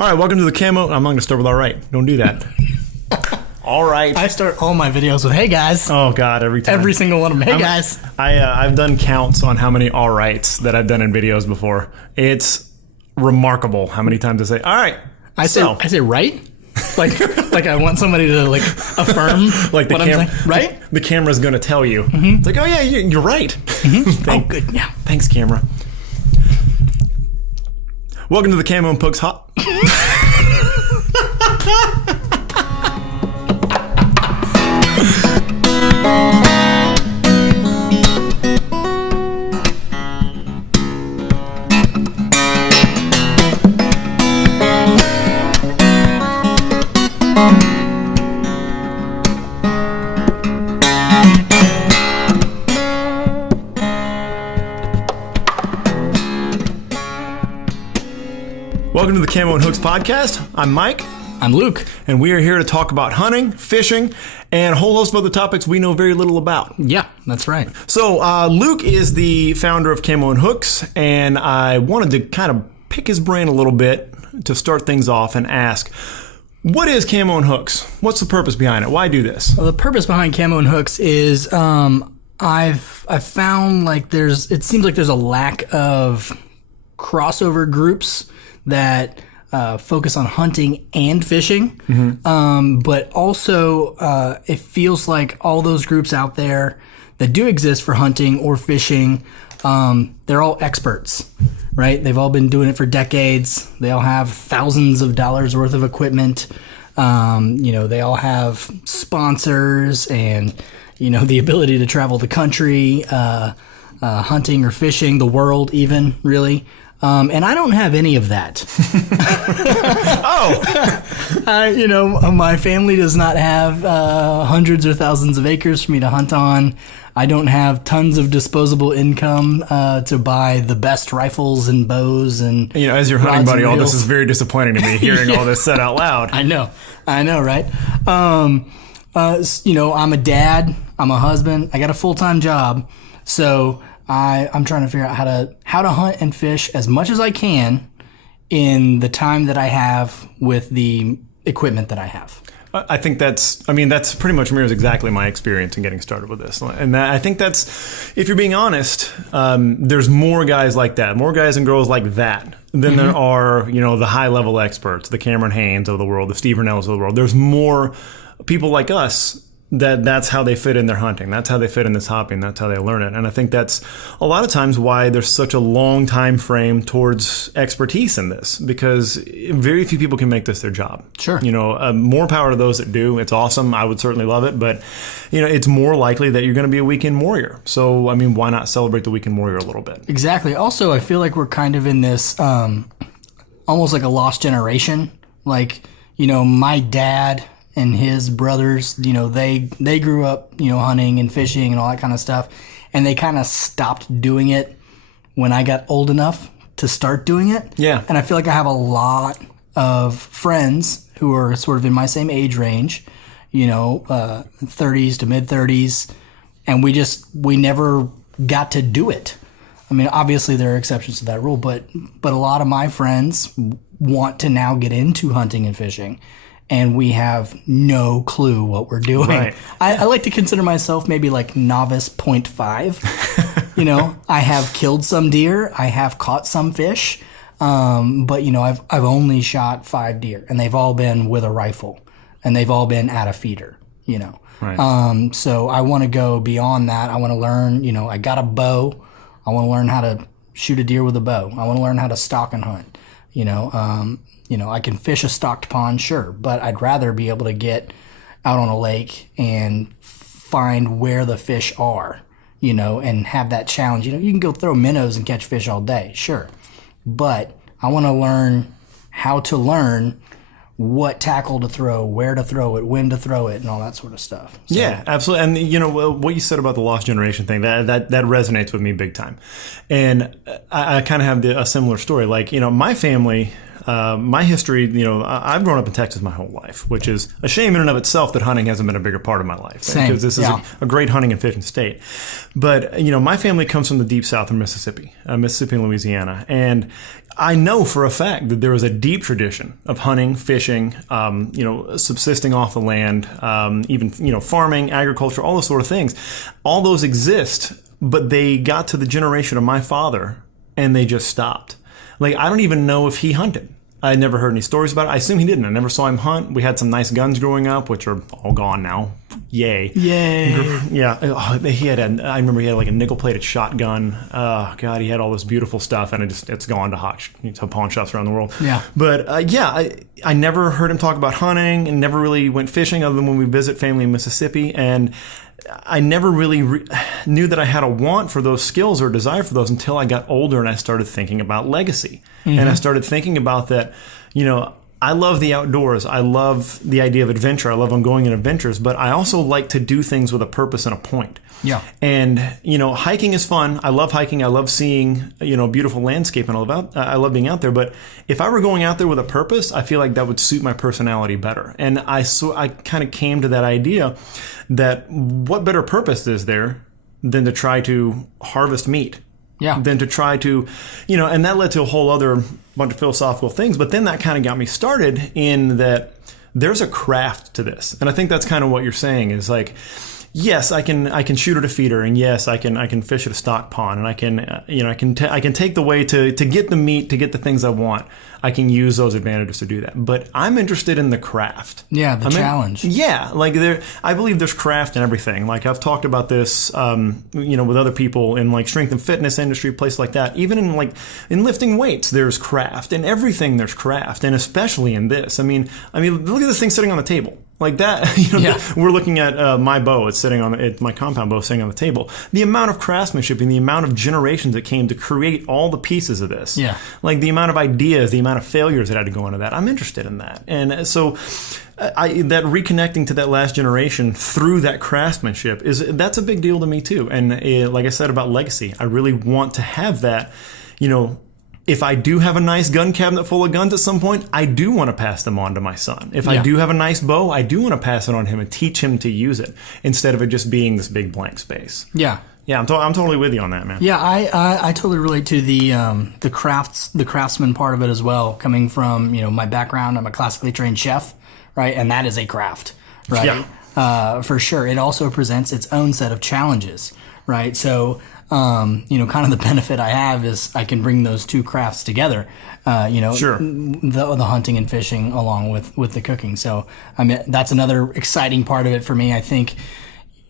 All right, welcome to the Camo. I'm not going to start with all right. Don't do that. All right. I start all my videos with, hey guys. Oh, God, every time. Every single one of them. Hey guys. I've done counts on how many all rights that I've done in videos before. It's remarkable how many times I say, all right. I say right? Like I want somebody to like affirm like what I'm saying. Right? The camera's going to tell you. Mm-hmm. It's like, oh, yeah, you're right. Mm-hmm. Oh, good. Yeah. Thanks, camera. Welcome to the Camo Hooks Hot. Welcome to the Camo and Hooks podcast. I'm Mike. I'm Luke. And we are here to talk about hunting, fishing, and a whole host of other topics we know very little about. Yeah, that's right. So Luke is the founder of Camo and Hooks, and I wanted to kind of pick his brain a little bit to start things off and ask, what is Camo and Hooks? What's the purpose behind it? Why do this? Well, the purpose behind Camo and Hooks is I've found like it seems like there's a lack of crossover groups that focus on hunting and fishing. Mm-hmm. But also it feels like all those groups out there that do exist for hunting or fishing, they're all experts, right? They've all been doing it for decades. They all have thousands of dollars worth of equipment. They all have sponsors and, the ability to travel the country, hunting or fishing, the world even, really. And I don't have any of that. My family does not have hundreds or thousands of acres for me to hunt on. I don't have tons of disposable income to buy the best rifles and bows and as your hunting buddy, all this is very disappointing to me, hearing all this said out loud. I know, right? I'm a dad. I'm a husband. I got a full-time job, so I'm trying to figure out how to hunt and fish as much as I can in the time that I have with the equipment that I have. I think that's pretty much mirrors exactly my experience in getting started with this. And I think that's, if you're being honest, there's more guys like that, more guys and girls like that than there are, the high level experts, the Cameron Haynes of the world, the Steve Rennells of the world. There's more people like us that's how they fit in their hunting. That's how they fit in this hobby, and that's how they learn it. And I think that's a lot of times why there's such a long time frame towards expertise in this, because very few people can make this their job. Sure. More power to those that do. It's awesome. I would certainly love it. But, it's more likely that you're going to be a weekend warrior. So, why not celebrate the weekend warrior a little bit? Exactly. Also, I feel like we're kind of in this almost like a lost generation. Like, my dad and his brothers, they grew up, hunting and fishing and all that kind of stuff. And they kind of stopped doing it when I got old enough to start doing it. Yeah. And I feel like I have a lot of friends who are sort of in my same age range, 30s to mid 30s. And we never got to do it. Obviously there are exceptions to that rule, but a lot of my friends want to now get into hunting and fishing. And we have no clue what we're doing. Right. I like to consider myself maybe like novice 0.5. I have killed some deer. I have caught some fish. But I've only shot 5 deer, and they've all been with a rifle, and they've all been at a feeder. Right. So I want to go beyond that. I want to learn. I got a bow. I want to learn how to shoot a deer with a bow. I want to learn how to stalk and hunt. I can fish a stocked pond, sure, but I'd rather be able to get out on a lake and find where the fish are, and have that challenge. You can go throw minnows and catch fish all day, sure, but I want to learn how to learn what tackle to throw, where to throw it, when to throw it, and all that sort of stuff. So. Yeah, absolutely. And what you said about the lost generation thing, that resonates with me big time. And I kind of have a similar story. Like, my family, My history, I've grown up in Texas my whole life, which is a shame in and of itself that hunting hasn't been a bigger part of my life. Same. Because this is a great hunting and fishing state. But, my family comes from the deep south of Mississippi and Louisiana. And I know for a fact that there was a deep tradition of hunting, fishing, subsisting off the land, even, farming, agriculture, all those sort of things. All those exist, but they got to the generation of my father and they just stopped. Like, I don't even know if he hunted. I never heard any stories about it. I assume he didn't. I never saw him hunt. We had some nice guns growing up, which are all gone now. Yay. Yeah. I remember he had like a nickel-plated shotgun. Oh, God, he had all this beautiful stuff, and it's gone to pawn shops around the world. Yeah. But, I never heard him talk about hunting and never really went fishing other than when we visit family in Mississippi. And I never really knew that I had a want for those skills or desire for those until I got older and I started thinking about legacy. And I started thinking about that, I love the outdoors. I love the idea of adventure. I love going on adventures, but I also like to do things with a purpose and a point. Yeah. And, hiking is fun. I love hiking. I love seeing, beautiful landscape and all that. I love being out there. But if I were going out there with a purpose, I feel like that would suit my personality better. And I kind of came to that idea that what better purpose is there than to try to harvest meat? Yeah. Than to try to, and that led to a whole other bunch of philosophical things. But then that kind of got me started in that there's a craft to this. And I think that's kind of what you're saying is like, yes, I can shoot at a feeder, and yes, I can fish at a stock pond, and I can take the way to get the meat, to get the things I want. I can use those advantages to do that. But I'm interested in the craft. Yeah, the challenge. I believe there's craft in everything. Like I've talked about this, with other people in like strength and fitness industry, places like that. Even in lifting weights, there's craft. In everything, there's craft, and especially in this. I mean, look at this thing sitting on the table. Like that, we're looking at my bow. It's sitting on my compound bow, sitting on the table. The amount of craftsmanship and the amount of generations that came to create all the pieces of this. Yeah. Like the amount of ideas, the amount of failures that had to go into that. I'm interested in that, and so that reconnecting to that last generation through that craftsmanship that's a big deal to me too. And like I said about legacy, I really want to have that. If I do have a nice gun cabinet full of guns at some point, I do want to pass them on to my son. If I do have a nice bow, I do want to pass it on to him and teach him to use it instead of it just being this big blank space. Yeah. Yeah, I'm totally with you on that, man. Yeah, I totally relate to the craftsman part of it as well. Coming from my background, I'm a classically trained chef, right, and that is a craft, right? Yeah. For sure. It also presents its own set of challenges, right? So. Kind of the benefit I have is I can bring those two crafts together, Sure. the hunting and fishing along with the cooking. So, that's another exciting part of it for me. I think,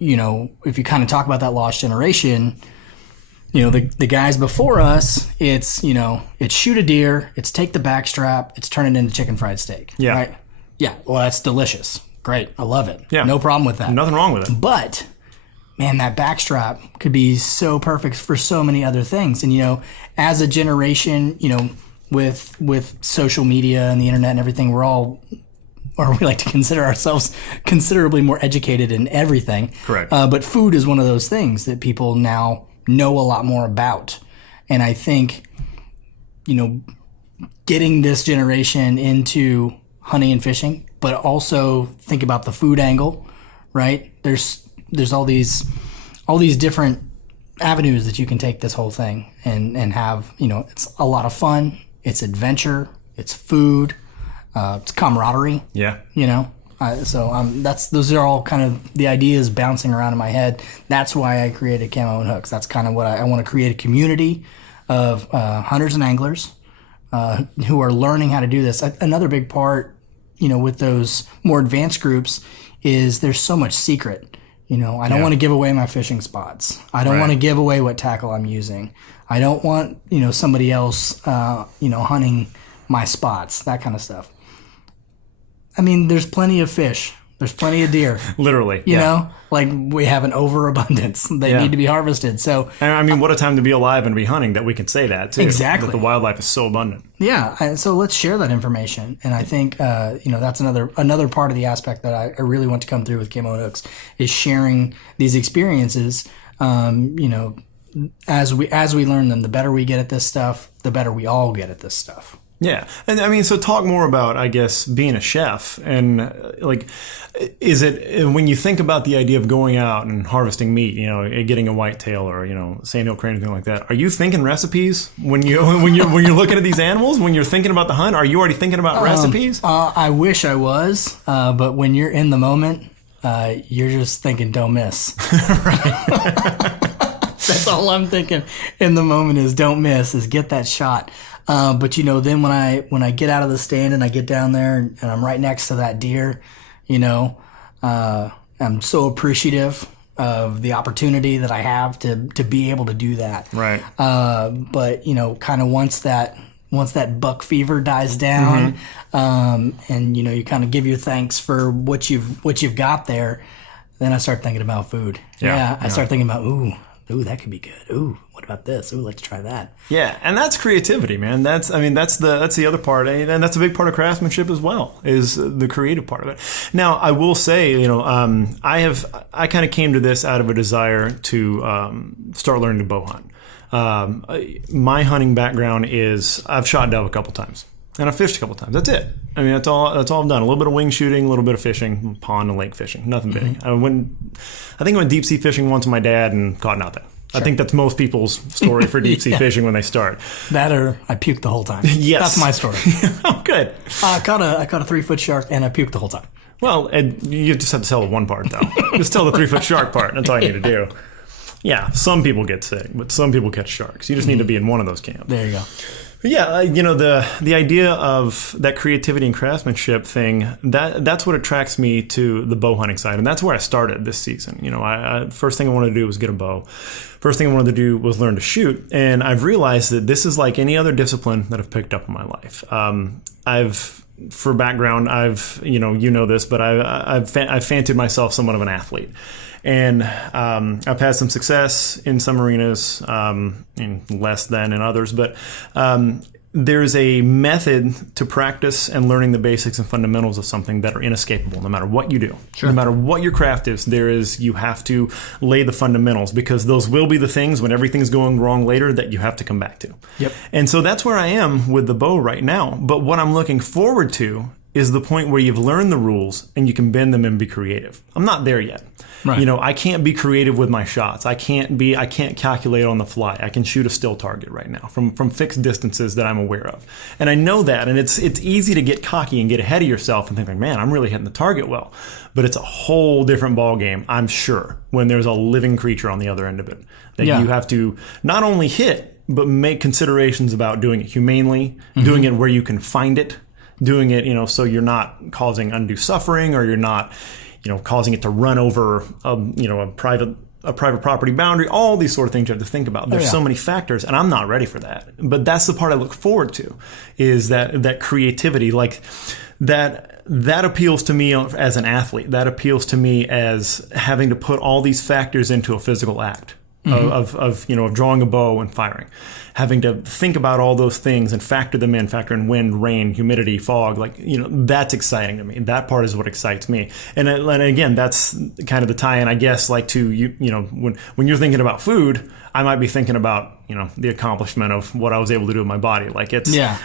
if you kind of talk about that lost generation, the guys before us, it's shoot a deer, it's take the backstrap, it's turn it into chicken fried steak. Yeah. Right? Yeah. Well, that's delicious. Great. I love it. Yeah. No problem with that. Nothing wrong with it. But man, that backstrap could be so perfect for so many other things. And, as a generation, with social media and the internet and everything, we like to consider ourselves considerably more educated in everything. Correct. But food is one of those things that people now know a lot more about. And I think, getting this generation into hunting and fishing, but also think about the food angle, right? There's all these different avenues that you can take this whole thing and have, it's a lot of fun. It's adventure. It's food. It's camaraderie. Yeah. Those are all kind of the ideas bouncing around in my head. That's why I created Camo Hooks. That's kind of what I want to create, a community of hunters and anglers who are learning how to do this. Another big part, with those more advanced groups is there's so much secret. I don't want to give away my fishing spots. I don't want to give away what tackle I'm using. I don't want, somebody else, hunting my spots, that kind of stuff. There's plenty of fish. There's plenty of deer. Literally. You know, we have an overabundance. They need to be harvested. So, what a time to be alive and be hunting that we can say that too. Exactly. That the wildlife is so abundant. Yeah. And so let's share that information. And I think, that's another part of the aspect that I really want to come through with Camo Hooks is sharing these experiences. As we learn them, the better we get at this stuff, the better we all get at this stuff. Yeah. And I mean, so talk more about, I guess, being a chef and like, is it when you think about the idea of going out and harvesting meat, you know, getting a whitetail or, you know, sandhill crane, anything like that? Are you thinking recipes when you're looking at these animals? When you're thinking about the hunt, are you already thinking about recipes? I wish I was, but when you're in the moment, you're just thinking, don't miss. That's all I'm thinking in the moment is don't miss, is get that shot. But you know, then when I get out of the stand and I get down there and I'm right next to that deer, you know, I'm so appreciative of the opportunity that I have to be able to do that. Right. But you know, kind of once that buck fever dies down, and you know, you kind of give your thanks for what you've got there, then I start thinking about food. I start thinking about ooh, that could be good. Ooh, what about this? Ooh, let's try that. Yeah, and that's creativity, man. That's the other part, and that's a big part of craftsmanship as well, is the creative part of it. Now, I will say, you know, I kind of came to this out of a desire to start learning to bow hunt. My hunting background is I've shot dove a couple times. And I fished a couple times. That's it. I mean, that's all I've done. A little bit of wing shooting, a little bit of fishing, pond and lake fishing. Nothing big. I think I went deep sea fishing once with my dad and caught nothing. Sure. I think that's most people's story for deep sea fishing when they start. That or I puked the whole time. Yes. That's my story. Oh, good. I caught a 3-foot shark and I puked the whole time. Well, you just have to tell one part, though. Just tell the 3-foot shark part. That's all you need to do. Yeah, some people get sick, but some people catch sharks. You just need to be in one of those camps. There you go. Yeah, you know, the idea of that creativity and craftsmanship thing, that's what attracts me to the bow hunting side, and that's where I started this season. You know, I first thing I wanted to do was get a bow. First thing I wanted to do was learn to shoot, and I've realized that this is like any other discipline that I've picked up in my life. For background, you know this, but I've fancied myself somewhat of an athlete. And I've had some success in some arenas, and less than in others. But there's a method to practice and learning the basics and fundamentals of something that are inescapable, no matter what you do. Sure. No matter what your craft is, you have to lay the fundamentals, because those will be the things when everything's going wrong later that you have to come back to. Yep. And so that's where I am with the bow right now. But what I'm looking forward to is the point where you've learned the rules and you can bend them and be creative. I'm not there yet. Right. You know, I can't be creative with my shots. I can't calculate on the fly. I can shoot a still target right now from fixed distances that I'm aware of. And I know that, and it's easy to get cocky and get ahead of yourself and think like, man, I'm really hitting the target well. But it's a whole different ball game, I'm sure, when there's a living creature on the other end of it. That you have to not only hit, but make considerations about doing it humanely, doing it where you can find it, doing it, you know, so you're not causing undue suffering, or you're not, you know, causing it to run over a private property boundary. All these sort of things you have to think about. There's so many factors, and I'm not ready for that. But that's the part I look forward to, is that creativity, like that appeals to me as an athlete. That appeals to me as having to put all these factors into a physical act. Of drawing a bow and firing, having to think about all those things and factor in wind, rain, humidity, fog. Like, you know, that's exciting to me. That part is what excites me. And again, that's kind of the tie-in, I guess, like to you know, when you're thinking about food, I might be thinking about, you know, the accomplishment of what I was able to do with my body. Like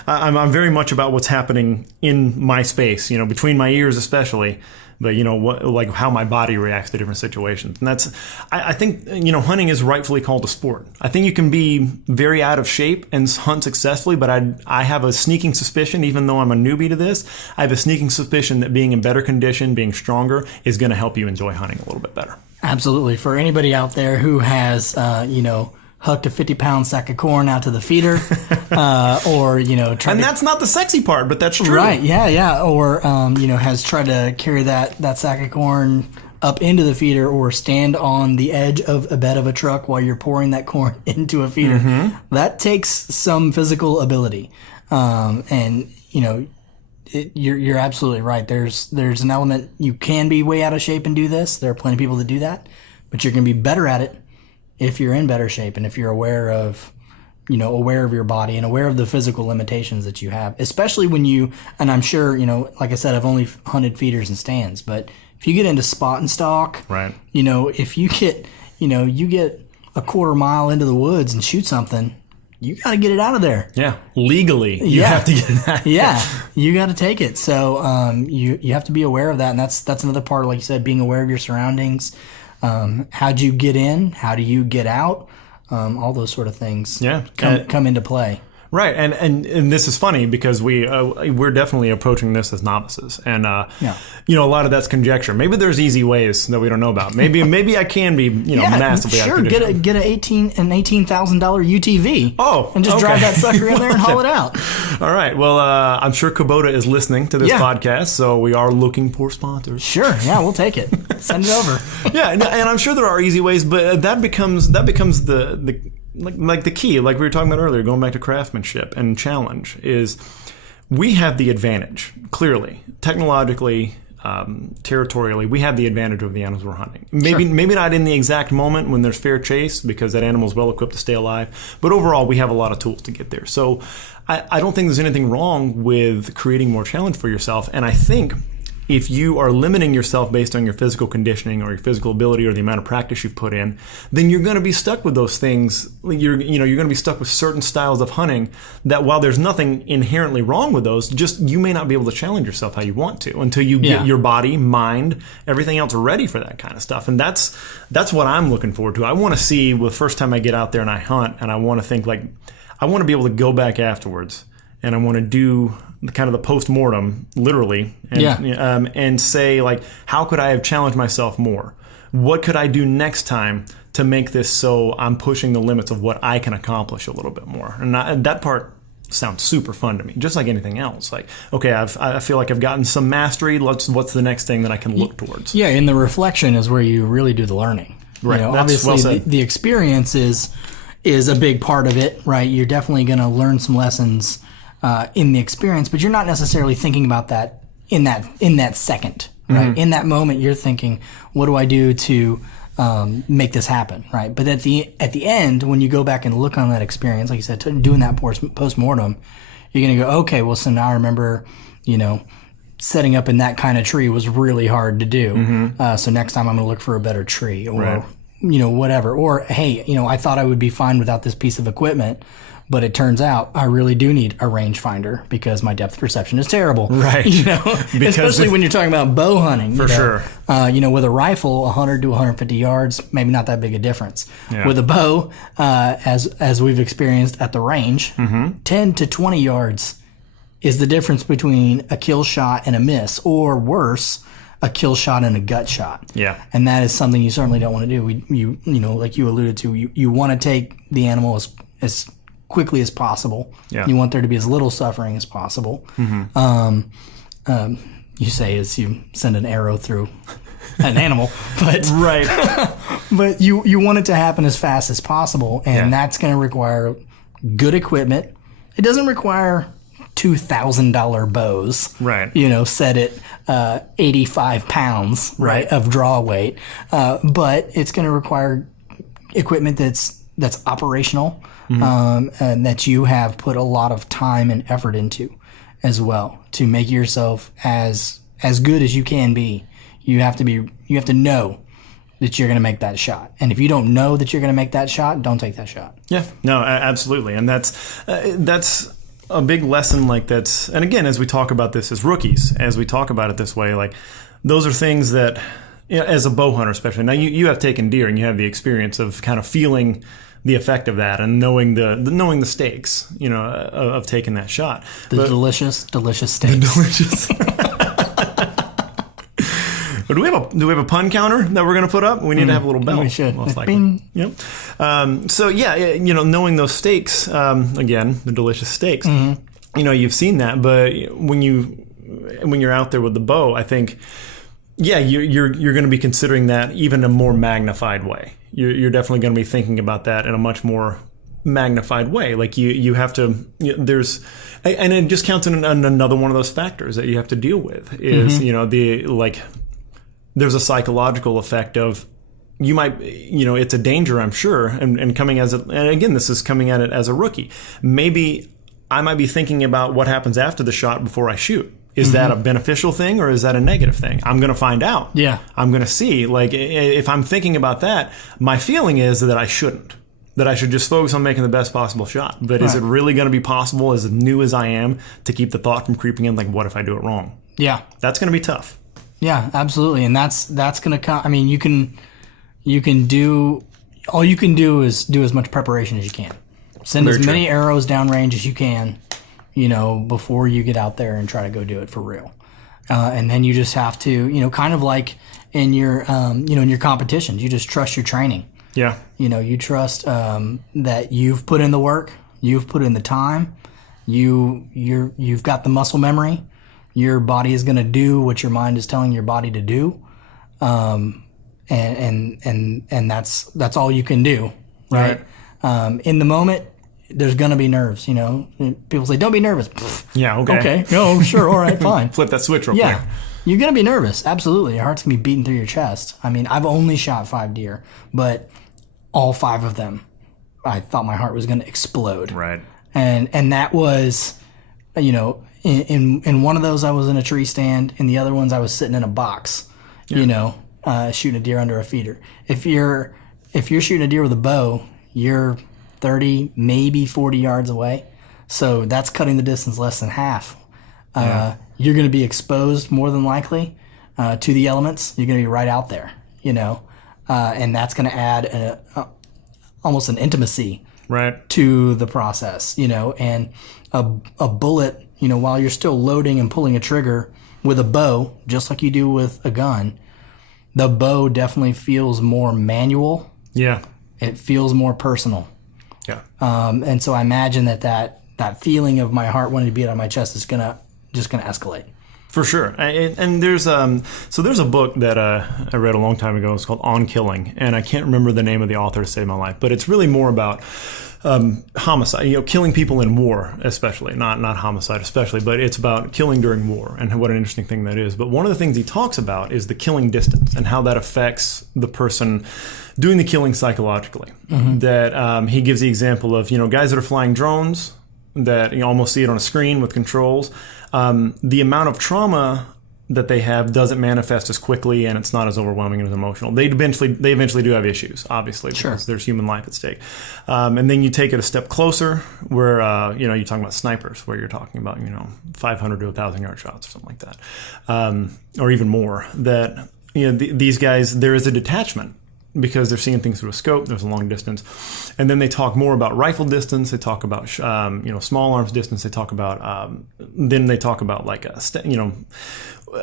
I'm very much about what's happening in my space, you know, between my ears especially. But, you know, like how my body reacts to different situations. And that's, I think, you know, hunting is rightfully called a sport. I think you can be very out of shape and hunt successfully, but I have a sneaking suspicion, even though I'm a newbie to this, I have a sneaking suspicion that being in better condition, being stronger, is going to help you enjoy hunting a little bit better. Absolutely. For anybody out there who has, hooked a 50-pound sack of corn out to the feeder, or, you know, and that's not the sexy part, but that's true. Right, yeah. Or, has tried to carry that sack of corn up into the feeder, or stand on the edge of a bed of a truck while you're pouring that corn into a feeder. That takes some physical ability. And, you know, you're absolutely right. There's an element, you can be way out of shape and do this. There are plenty of people that do that, but you're going to be better at it if you're in better shape and if you're aware of your body and aware of the physical limitations that you have, especially when and I'm sure, you know, like I said, I've only hunted feeders and stands, but if you get into spot and stalk, right? You know, if you get a quarter mile into the woods and shoot something, you got to get it out of there. Yeah, legally, you have to get it out. Yeah, you got to take it. So you have to be aware of that, and that's another part, like you said, being aware of your surroundings. How'd you get in? How do you get out? All those sort of things come into play. Right, and this is funny because we're definitely approaching this as novices, and a lot of that's conjecture. Maybe there's easy ways that we don't know about. Maybe I can be massively sure. Get an $18,000 UTV. Oh, and just drive that sucker in there and haul it out. All right. Well, I'm sure Kubota is listening to this podcast, so we are looking for sponsors. Sure. Yeah, we'll take it. Send it over. Yeah, and I'm sure there are easy ways, but that becomes the like the key, like we were talking about earlier, going back to craftsmanship and challenge, is we have the advantage, clearly, technologically, territorially, we have the advantage of the animals we're hunting. Maybe not in the exact moment when there's fair chase, because that animal is well equipped to stay alive, but overall we have a lot of tools to get there. So I don't think there's anything wrong with creating more challenge for yourself, and I think if you are limiting yourself based on your physical conditioning or your physical ability or the amount of practice you've put in, then you're going to be stuck with those things. You're going to be stuck with certain styles of hunting that, while there's nothing inherently wrong with those, just you may not be able to challenge yourself how you want to until you get your body, mind, everything else ready for that kind of stuff. And that's what I'm looking forward to. I want to see, the first time I get out there and I hunt, and I want to think, like, I want to be able to go back afterwards and I want to do kind of the post-mortem, literally, and say, like, how could I have challenged myself more? What could I do next time to make this so I'm pushing the limits of what I can accomplish a little bit more? And that part sounds super fun to me, just like anything else. Like, okay, I feel like I've gotten some mastery. What's the next thing that I can look towards? Yeah, and the reflection is where you really do the learning. Right. Obviously, well said. The experience is a big part of it, right? You're definitely going to learn some lessons in the experience, but you're not necessarily thinking about that in that second, right? Mm-hmm. In that moment, you're thinking, what do I do to make this happen, right? But at the end, when you go back and look on that experience, like you said, doing that post-mortem, you're going to go, okay, well, so now I remember, setting up in that kind of tree was really hard to do. Mm-hmm. So next time I'm going to look for a better tree, or whatever. Or, hey, I thought I would be fine without this piece of equipment, but it turns out I really do need a rangefinder because my depth perception is terrible. Right. Especially when you're talking about bow hunting. For sure. With a rifle, 100 to 150 yards, maybe not that big a difference. Yeah. With a bow, as we've experienced at the range, 10 to 20 yards is the difference between a kill shot and a miss, or worse, a kill shot and a gut shot. Yeah. And that is something you certainly don't want to do. You like you alluded to, you want to take the animal as quickly as possible. Yeah. You want there to be as little suffering as possible. Mm-hmm. You say as you send an arrow through an animal, but right. But you want it to happen as fast as possible, and that's going to require good equipment. It doesn't require $2,000 bows, right? Set at 85 pounds, right, of draw weight. But it's going to require equipment that's operational. Mm-hmm. And that you have put a lot of time and effort into as well to make yourself as good as you can be. You have to know that you're going to make that shot. And if you don't know that you're going to make that shot, don't take that shot. Yeah, no, absolutely. And that's a big lesson. Like, that's, and again, as we talk about this as rookies, as we talk about it this way, like, those are things that, as a bow hunter especially, now you have taken deer and you have the experience of kind of feeling the effect of that and knowing the stakes, of taking that shot. Delicious stakes. Delicious. Do we have a pun counter that we're going to put up? We need to have a little bell. We should. Most likely. Bing. Yep. So knowing those stakes, again, the delicious steaks. Mm-hmm. You've seen that, but when you're out there with the bow, I think, you're going to be considering that even a more magnified way. You're definitely going to be thinking about that in a much more magnified way. Like, you have to, there's, and it just counts in another one of those factors that you have to deal with is, there's a psychological effect of, you might, it's a danger, I'm sure, and coming and again, this is coming at it as a rookie. Maybe I might be thinking about what happens after the shot before I shoot. Is that a beneficial thing or is that a negative thing? I'm going to find out. Yeah. I'm going to see. Like, if I'm thinking about that, my feeling is that I shouldn't. that I should just focus on making the best possible shot. But is it really going to be possible, as new as I am, to keep the thought from creeping in, like, what if I do it wrong? Yeah. That's going to be tough. Yeah, absolutely. And that's going to come. I mean, you can do, all you can do is do as much preparation as you can. Send as many arrows downrange as you can, before you get out there and try to go do it for real. And then you just have to, kind of like in your, in your competitions, you just trust your training. Yeah. You trust that you've put in the work, you've put in the time, you've got the muscle memory. Your body is going to do what your mind is telling your body to do, and that's all you can do, right? In the moment, there's going to be nerves. People say, "Don't be nervous." Yeah. Okay. Okay. Oh, sure. All right. Fine. Flip that switch real quick. You're going to be nervous. Absolutely. Your heart's going to be beating through your chest. I mean, I've only shot 5 deer, but all 5 of them, I thought my heart was going to explode. Right. And that was, in one of those I was in a tree stand. In the other ones I was sitting in a box, shooting a deer under a feeder. If you're shooting a deer with a bow, you're 30, maybe 40 yards away. So that's cutting the distance less than half. You're going to be exposed more than likely to the elements. You're going to be right out there, and that's going to add almost an intimacy to the process, and a bullet, while you're still loading and pulling a trigger with a bow, just like you do with a gun, the bow definitely feels more manual. Yeah. It feels more personal. Yeah. And so I imagine that feeling of my heart wanting to beat on my chest is just gonna escalate. For sure. And there's there's a book that I read a long time ago. It's called On Killing, and I can't remember the name of the author to save my life, but it's really more about homicide, killing people in war, especially, not homicide especially, but it's about killing during war and what an interesting thing that is. But one of the things he talks about is the killing distance and how that affects the person doing the killing psychologically. Mm-hmm. That he gives the example of, guys that are flying drones that you almost see it on a screen with controls. The amount of trauma that they have doesn't manifest as quickly, and it's not as overwhelming and as emotional. They eventually do have issues, obviously, because there's human life at stake. And then you take it a step closer, where you're talking about snipers, where you're talking about 500 to 1,000 yard shots or something like that, or even more. That these guys, there is a detachment, because they're seeing things through a scope. There's a long distance, and then they talk more about rifle distance. They talk about small arms distance. They talk about like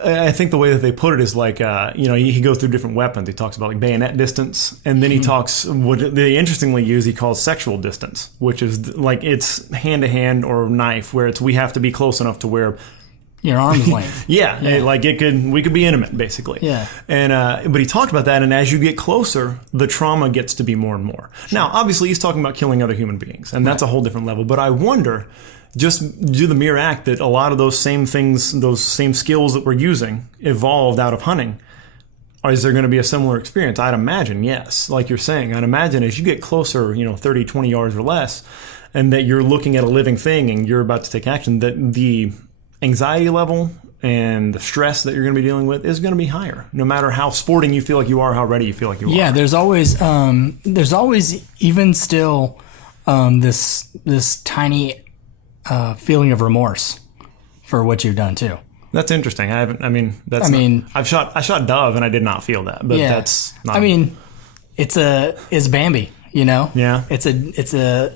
I think the way that they put it is like he goes through different weapons. He talks about like bayonet distance, and then he talks what they interestingly use. He calls sexual distance, which is like it's hand to hand or knife, where we have to be close enough to where. Your arm's length. We could be intimate, basically. Yeah. And but he talked about that, and as you get closer, the trauma gets to be more and more. Sure. Now, obviously, he's talking about killing other human beings, and that's a whole different level. But I wonder, just do the mere act that a lot of those same things, those same skills that we're using, evolved out of hunting. Or is there going to be a similar experience? I'd imagine, yes. Like you're saying, I'd imagine as you get closer, 30, 20 yards or less, and that you're looking at a living thing and you're about to take action, that the anxiety level and the stress that you're going to be dealing with is going to be higher, no matter how sporting you feel like you are, how ready you feel like you are. Yeah, there's always even still this tiny feeling of remorse for what you've done too. That's interesting. I shot dove and I did not feel that, but that's not. It's Bambi. Yeah. It's a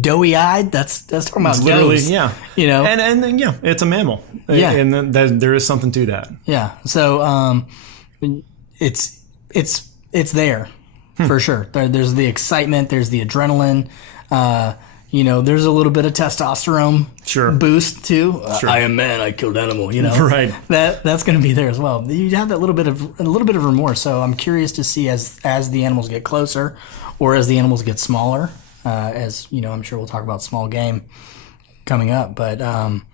doughy eyed. That's talking about literally, does, and it's a mammal. Yeah, and there is something to that. Yeah. So it's there for sure. There's the excitement. There's the adrenaline. There's a little bit of testosterone boost too. Sure. I am man. I killed animal. Right. That's going to be there as well. You have that little bit of remorse. So I'm curious to see as the animals get closer, or as the animals get smaller. I'm sure we'll talk about small game coming up. But I'm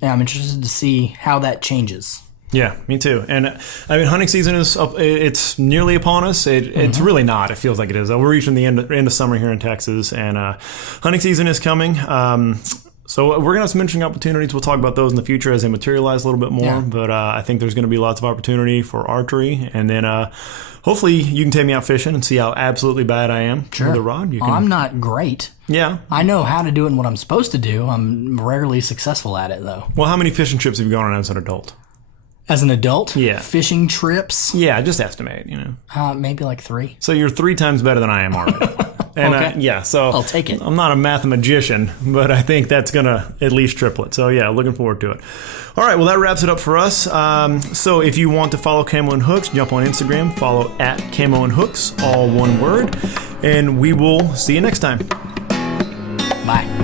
interested to see how that changes. Yeah, me too. And hunting season it's nearly upon us. It's really not. It feels like it is. We're reaching the end of summer here in Texas, and hunting season is coming. So we're going to have some interesting opportunities. We'll talk about those in the future as they materialize a little bit more. Yeah. But I think there's going to be lots of opportunity for archery. And then hopefully you can take me out fishing and see how absolutely bad I am with a rod. You can, I'm not great. Yeah. I know how to do it and what I'm supposed to do. I'm rarely successful at it, though. Well, how many fishing trips have you gone on as an adult? As an adult? Yeah. Fishing trips? Yeah, just estimate, Maybe like 3. So you're 3 times better than I am already. And Okay. so I'll take it. I'm not a mathematician, but I think that's going to at least triple it. So yeah, looking forward to it. All right, well, that wraps it up for us. So if you want to follow Camo and Hooks, jump on Instagram, follow at Camo and Hooks, all one word. And we will see you next time. Bye.